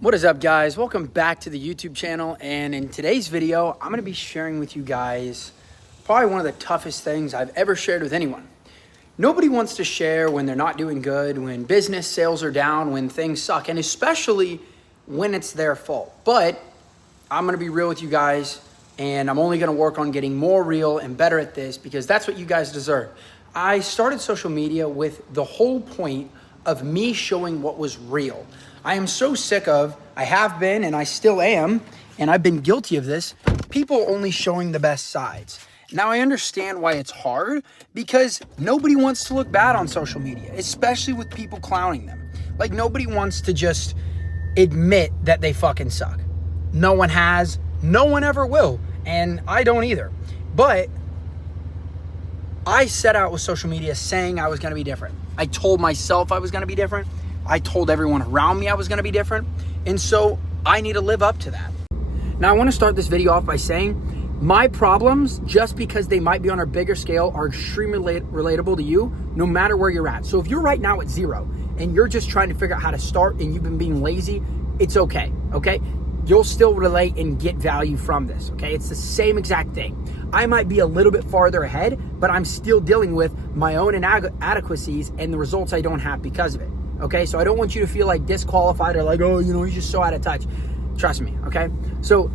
What is up, guys? Welcome back to the YouTube channel, and in today's video I'm going to be sharing with you guys probably one of the toughest things I've ever shared with anyone. Nobody wants to share when they're not doing good, when business sales are down, when things suck, and especially when it's their fault. But I'm going to be real with you guys, and I'm only going to work on getting more real and better at this because that's what you guys deserve. I started social media with the whole point of me showing what was real. I am so sick of, I have been and I still am, and I've been guilty of this, people only showing the best sides. Now I understand why it's hard because nobody wants to look bad on social media, especially with people clowning them. Like nobody wants to just admit that they fucking suck. No one has, no one ever will, and I don't either. But I set out with social media saying I was gonna be different. I told myself I was gonna be different. I told everyone around me I was gonna be different. And so I need to live up to that. Now I wanna start this video off by saying my problems, just because they might be on a bigger scale, are extremely relatable to you no matter where you're at. So if you're right now at zero and you're just trying to figure out how to start and you've been being lazy, it's okay, okay? You'll still relate and get value from this, okay? It's the same exact thing. I might be a little bit farther ahead, but I'm still dealing with my own inadequacies and the results I don't have because of it. Okay, so I don't want you to feel like disqualified or like, oh, you're just so out of touch. Trust me, okay? So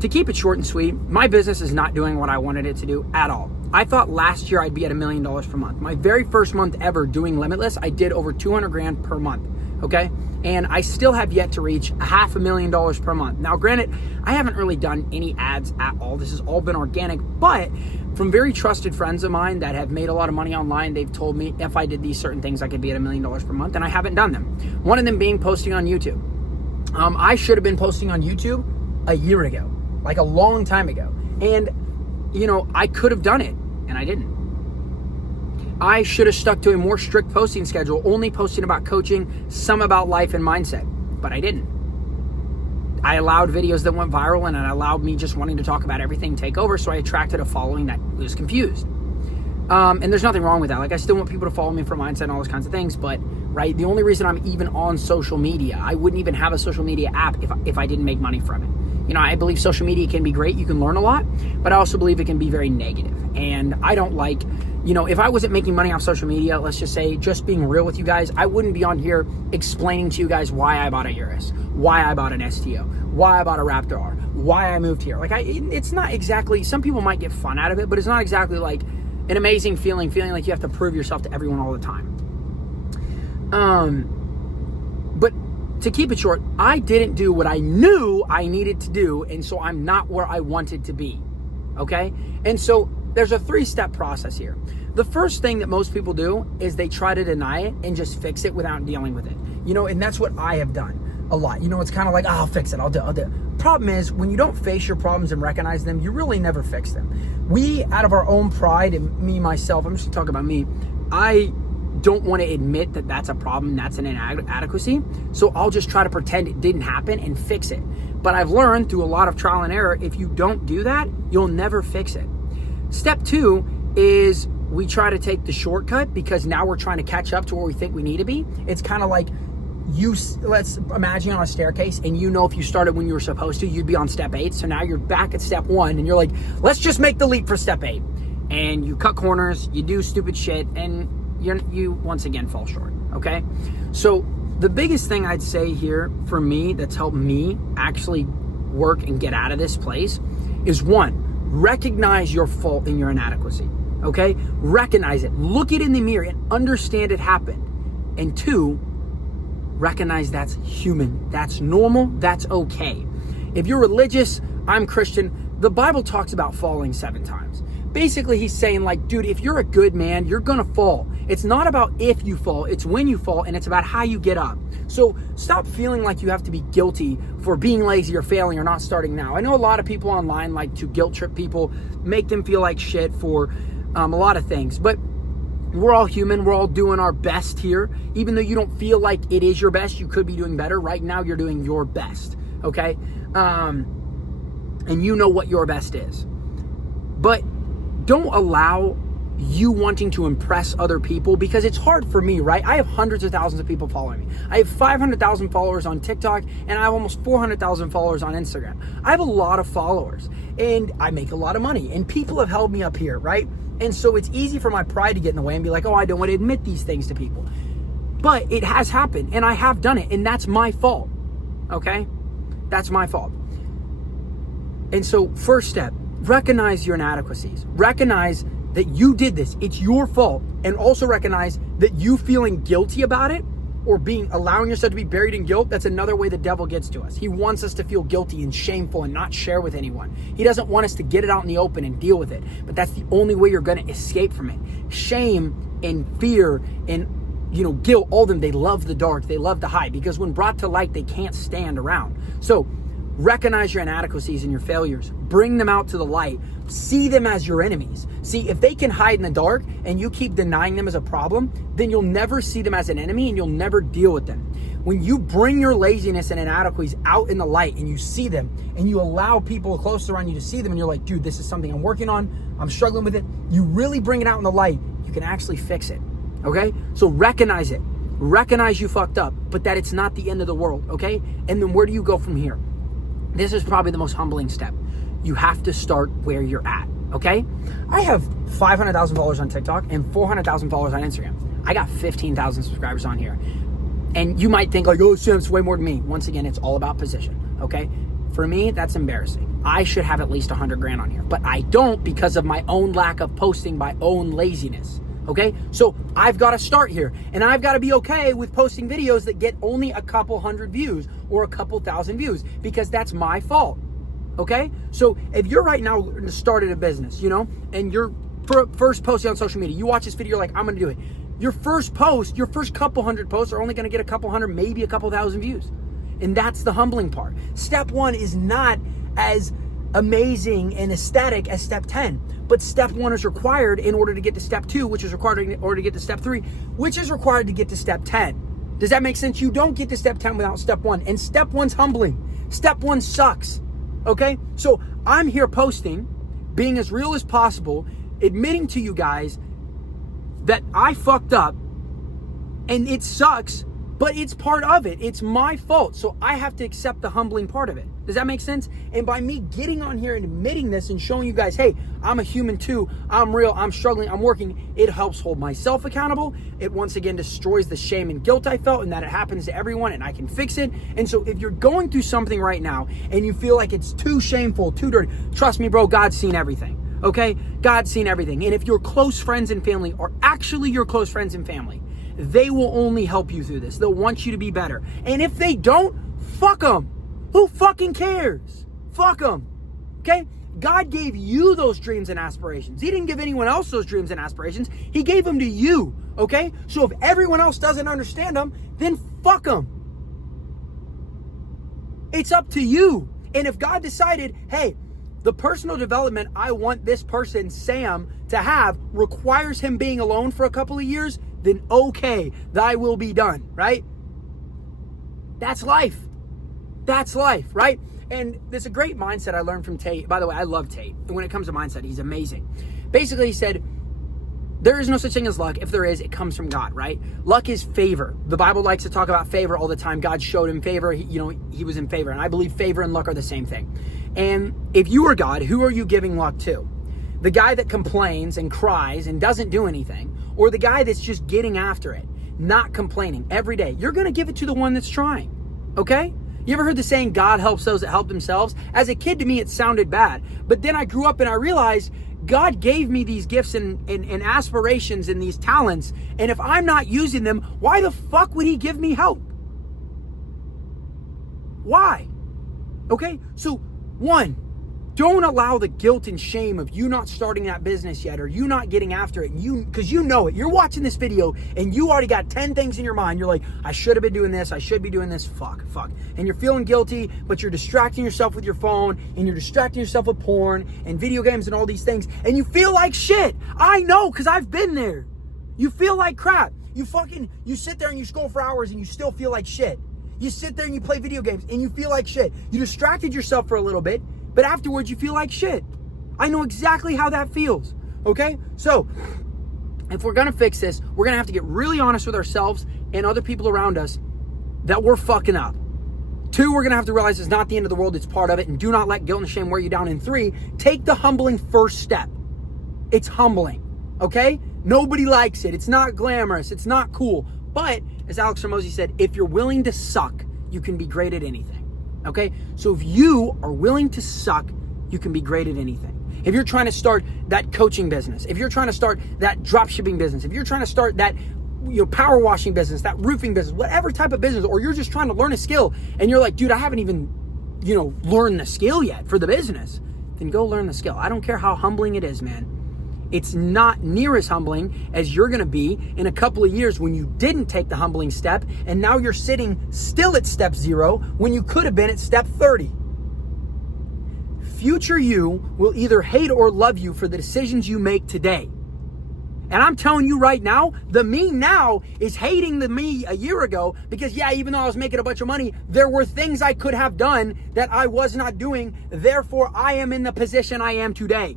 to keep it short and sweet, my business is not doing what I wanted it to do at all. I thought last year I'd be at $1 million per month. My very first month ever doing Limitless, I did over 200 grand per month, okay? And I still have yet to reach $500,000 per month. Now, granted, I haven't really done any ads at all. This has all been organic, but from very trusted friends of mine that have made a lot of money online, they've told me if I did these certain things, I could be at $1 million per month, and I haven't done them. One of them being posting on YouTube. I should have been posting on YouTube a year ago, like a long time ago. And, I could have done it, and I didn't. I should have stuck to a more strict posting schedule, only posting about coaching, some about life and mindset, but I didn't. I allowed videos that went viral, and it allowed me just wanting to talk about everything take over, so I attracted a following that was confused. And there's nothing wrong with that. Like, I still want people to follow me for mindset and all those kinds of things, but, right, the only reason I'm even on social media, I wouldn't even have a social media app if I didn't make money from it. I believe social media can be great. You can learn a lot, but I also believe it can be very negative. And I don't like, if I wasn't making money off social media, let's just say, just being real with you guys, I wouldn't be on here explaining to you guys why I bought a Urus, why I bought an STO, why I bought a Raptor R, why I moved here. Like, it's not exactly, some people might get fun out of it, but it's not exactly like an amazing feeling like you have to prove yourself to everyone all the time. But to keep it short, I didn't do what I knew I needed to do, and so I'm not where I wanted to be, okay? And so there's a 3-step process here. The first thing that most people do is they try to deny it and just fix it without dealing with it. And that's what I have done a lot. It's kind of like, I'll fix it, I'll do it. Problem is, when you don't face your problems and recognize them, you really never fix them. We, out of our own pride, and me, myself, I'm just gonna talk about me, I don't want to admit that that's a problem, that's an inadequacy, so I'll just try to pretend it didn't happen and fix it. But I've learned through a lot of trial and error, if you don't do that, you'll never fix it. Step 2 is we try to take the shortcut because now we're trying to catch up to where we think we need to be. It's kind of like let's imagine on a staircase, and if you started when you were supposed to, you'd be on step 8. So now you're back at step 1 and you're like, let's just make the leap for step 8. And you cut corners, you do stupid shit, and you once again fall short, okay? So the biggest thing I'd say here for me that's helped me actually work and get out of this place is 1, recognize your fault and your inadequacy, okay? Recognize it, look it in the mirror and understand it happened. And 2, recognize that's human, that's normal, that's okay. If you're religious, I'm Christian, the Bible talks about falling 7 times. Basically, he's saying, like, dude, if you're a good man, you're gonna fall. It's not about if you fall, it's when you fall, and it's about how you get up. So stop feeling like you have to be guilty for being lazy or failing or not starting now. I know a lot of people online like to guilt trip people, make them feel like shit for a lot of things, but we're all human. We're all doing our best here. Even though you don't feel like it is your best, you could be doing better. Right now, you're doing your best, okay? And you know what your best is. But don't allow you wanting to impress other people, because it's hard for me, right? I have hundreds of thousands of people following me. I have 500,000 followers on TikTok, and I have almost 400,000 followers on Instagram. I have a lot of followers, and I make a lot of money, and people have held me up here, right? And so it's easy for my pride to get in the way and be like, oh, I don't want to admit these things to people. But it has happened, and I have done it, and that's my fault, okay? That's my fault. And so first step, recognize your inadequacies. Recognize that you did this. It's your fault. And also recognize that you feeling guilty about it, or allowing yourself to be buried in guilt, that's another way the devil gets to us. He wants us to feel guilty and shameful and not share with anyone. He doesn't want us to get it out in the open and deal with it. But that's the only way you're going to escape from it. Shame and fear and guilt, all of them, they love the dark. They love to hide, because when brought to light, they can't stand around. So recognize your inadequacies and your failures. Bring them out to the light. See them as your enemies. See, if they can hide in the dark and you keep denying them as a problem, then you'll never see them as an enemy and you'll never deal with them. When you bring your laziness and inadequacies out in the light and you see them and you allow people close around you to see them, and you're like, dude, this is something I'm working on. I'm struggling with it. You really bring it out in the light. You can actually fix it. Okay? So recognize it. Recognize you fucked up, but that it's not the end of the world. Okay? And then where do you go from here? This is probably the most humbling step. You have to start where you're at, okay? I have 500,000 followers on TikTok and 400,000 followers on Instagram. I got 15,000 subscribers on here. And you might think like, oh, Sam, it's way more than me. Once again, it's all about position, okay? For me, that's embarrassing. I should have at least 100 grand on here, but I don't, because of my own lack of posting, my own laziness. Okay, so I've got to start here, and I've got to be okay with posting videos that get only a couple hundred views or a couple thousand views, because that's my fault. Okay, so if you're right now started a business, and you're first posting on social media, you watch this video, you're like, I'm gonna do it. Your first post, your first couple hundred posts are only gonna get a couple hundred, maybe a couple thousand views, and that's the humbling part. Step 1 is not as amazing and ecstatic as step 10. But step 1 is required in order to get to step 2, which is required in order to get to step 3, which is required to get to step 10. Does that make sense? You don't get to step 10 without step 1. And step 1's humbling. Step 1 sucks. Okay? So I'm here posting, being as real as possible, admitting to you guys that I fucked up and it sucks, but it's part of it. It's my fault. So I have to accept the humbling part of it. Does that make sense? And by me getting on here and admitting this and showing you guys, hey, I'm a human too. I'm real. I'm struggling. I'm working. It helps hold myself accountable. It once again destroys the shame and guilt I felt, and that it happens to everyone and I can fix it. And so if you're going through something right now and you feel like it's too shameful, too dirty, trust me, bro, God's seen everything. Okay? God's seen everything. And if your close friends and family are actually your close friends and family, they will only help you through this. They'll want you to be better. And if they don't, fuck them. Who fucking cares? Fuck them. Okay? God gave you those dreams and aspirations. He didn't give anyone else those dreams and aspirations. He gave them to you. Okay? So if everyone else doesn't understand them, then fuck them. It's up to you. And if God decided, hey, the personal development I want this person, Sam, to have requires him being alone for a couple of years, then okay, thy will be done, right? That's life. That's life, right? And there's a great mindset I learned from Tate. By the way, I love Tate. And when it comes to mindset, he's amazing. Basically, he said, there is no such thing as luck. If there is, it comes from God, right? Luck is favor. The Bible likes to talk about favor all the time. God showed him favor. He was in favor. And I believe favor and luck are the same thing. And if you are God, who are you giving luck to? The guy that complains and cries and doesn't do anything, or the guy that's just getting after it, not complaining every day? You're going to give it to the one that's trying, okay? You ever heard the saying, God helps those that help themselves? As a kid, to me, it sounded bad. But then I grew up and I realized God gave me these gifts and aspirations and these talents. And if I'm not using them, why the fuck would he give me help? Why? Okay, so 1, don't allow the guilt and shame of you not starting that business yet or you not getting after it. Because you know it. You're watching this video and you already got 10 things in your mind. You're like, I should have been doing this. I should be doing this. Fuck. And you're feeling guilty, but you're distracting yourself with your phone and you're distracting yourself with porn and video games and all these things. And you feel like shit. I know, because I've been there. You feel like crap. You sit there and you scroll for hours and you still feel like shit. You sit there and you play video games and you feel like shit. You distracted yourself for a little bit, but afterwards you feel like shit. I know exactly how that feels, okay? So if we're going to fix this, we're going to have to get really honest with ourselves and other people around us that we're fucking up. 2, we're going to have to realize it's not the end of the world, it's part of it, and do not let guilt and shame wear you down. And 3, take the humbling first step. It's humbling, okay? Nobody likes it. It's not glamorous. It's not cool. But, as Alex Hormozi said, if you're willing to suck, you can be great at anything, okay? So if you are willing to suck, you can be great at anything. If you're trying to start that coaching business, if you're trying to start that drop shipping business, if you're trying to start that power washing business, that roofing business, whatever type of business, or you're just trying to learn a skill and you're like, dude, I haven't even, learned the skill yet for the business, then go learn the skill. I don't care how humbling it is, man. It's not near as humbling as you're going to be in a couple of years when you didn't take the humbling step and now you're sitting still at step 0 when you could have been at step 30. Future you will either hate or love you for the decisions you make today. And I'm telling you right now, the me now is hating the me a year ago because, even though I was making a bunch of money, there were things I could have done that I was not doing. Therefore, I am in the position I am today.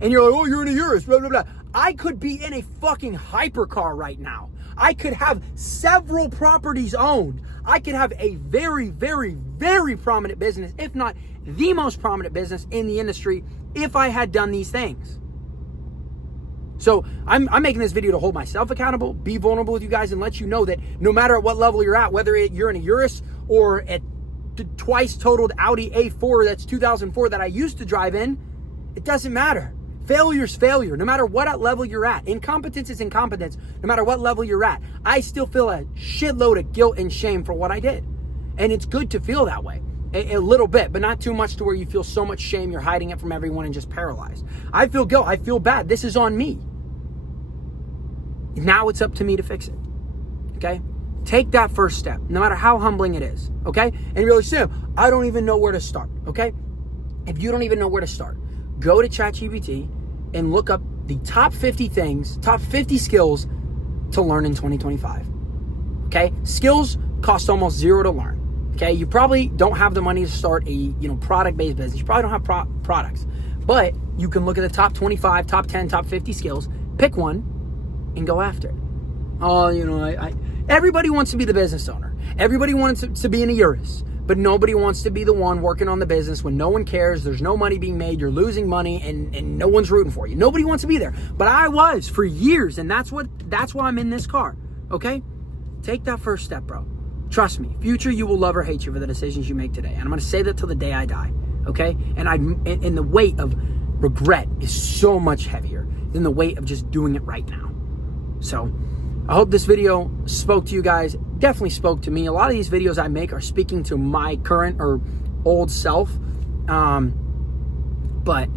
And you're like, oh, you're in a Urus, blah, blah, blah. I could be in a fucking hypercar right now. I could have several properties owned. I could have a very, very, very prominent business, if not the most prominent business in the industry, if I had done these things. So I'm making this video to hold myself accountable, be vulnerable with you guys, and let you know that no matter at what level you're at, whether you're in a Urus or at the twice totaled Audi A4 that's 2004 that I used to drive in, it doesn't matter. Failure's failure, no matter what level you're at. Incompetence is incompetence, no matter what level you're at. I still feel a shitload of guilt and shame for what I did. And it's good to feel that way. A little bit, but not too much to where you feel so much shame you're hiding it from everyone and just paralyzed. I feel guilt. I feel bad. This is on me. Now it's up to me to fix it. Okay? Take that first step, no matter how humbling it is. Okay? And you're like, Sam, I don't even know where to start. Okay? If you don't even know where to start, go to ChatGPT and look up the top 50 things, top 50 skills to learn in 2025. Okay? Skills cost almost zero to learn. Okay? You probably don't have the money to start a, product-based business. You probably don't have products. But you can look at the top 25, top 10, top 50 skills, pick one, and go after it. Oh, everybody wants to be the business owner. Everybody wants to be in a Urus. But nobody wants to be the one working on the business when no one cares, there's no money being made, you're losing money, and no one's rooting for you. Nobody wants to be there. But I was for years, and that's why I'm in this car. Okay? Take that first step, bro. Trust me, future you will love or hate you for the decisions you make today. And I'm going to say that till the day I die. Okay? And the weight of regret is so much heavier than the weight of just doing it right now. So, I hope this video spoke to you guys. Definitely spoke to me. A lot of these videos I make are speaking to my current or old self. But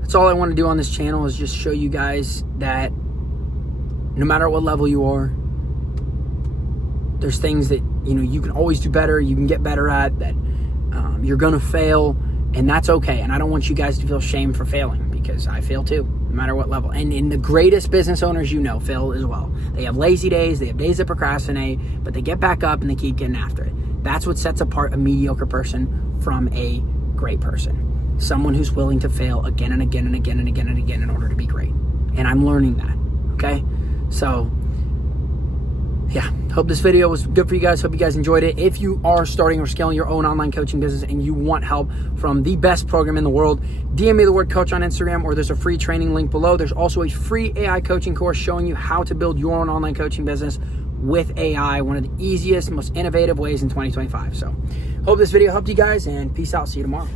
that's all I want to do on this channel is just show you guys that no matter what level you are, there's things that, you can always do better, you can get better at, that you're going to fail, and that's okay. And I don't want you guys to feel shame for failing, because I fail too, no matter what level. And in the greatest business owners fail as well. They have lazy days, they have days that procrastinate, but they get back up and they keep getting after it. That's what sets apart a mediocre person from a great person. Someone who's willing to fail again and again and again and again and again in order to be great. And I'm learning that, okay? So, yeah, hope this video was good for you guys. Hope you guys enjoyed it. If you are starting or scaling your own online coaching business and you want help from the best program in the world, DM me the word coach on Instagram, or there's a free training link below. There's also a free AI coaching course showing you how to build your own online coaching business with AI, one of the easiest, most innovative ways in 2025. So hope this video helped you guys, and peace out. See you tomorrow.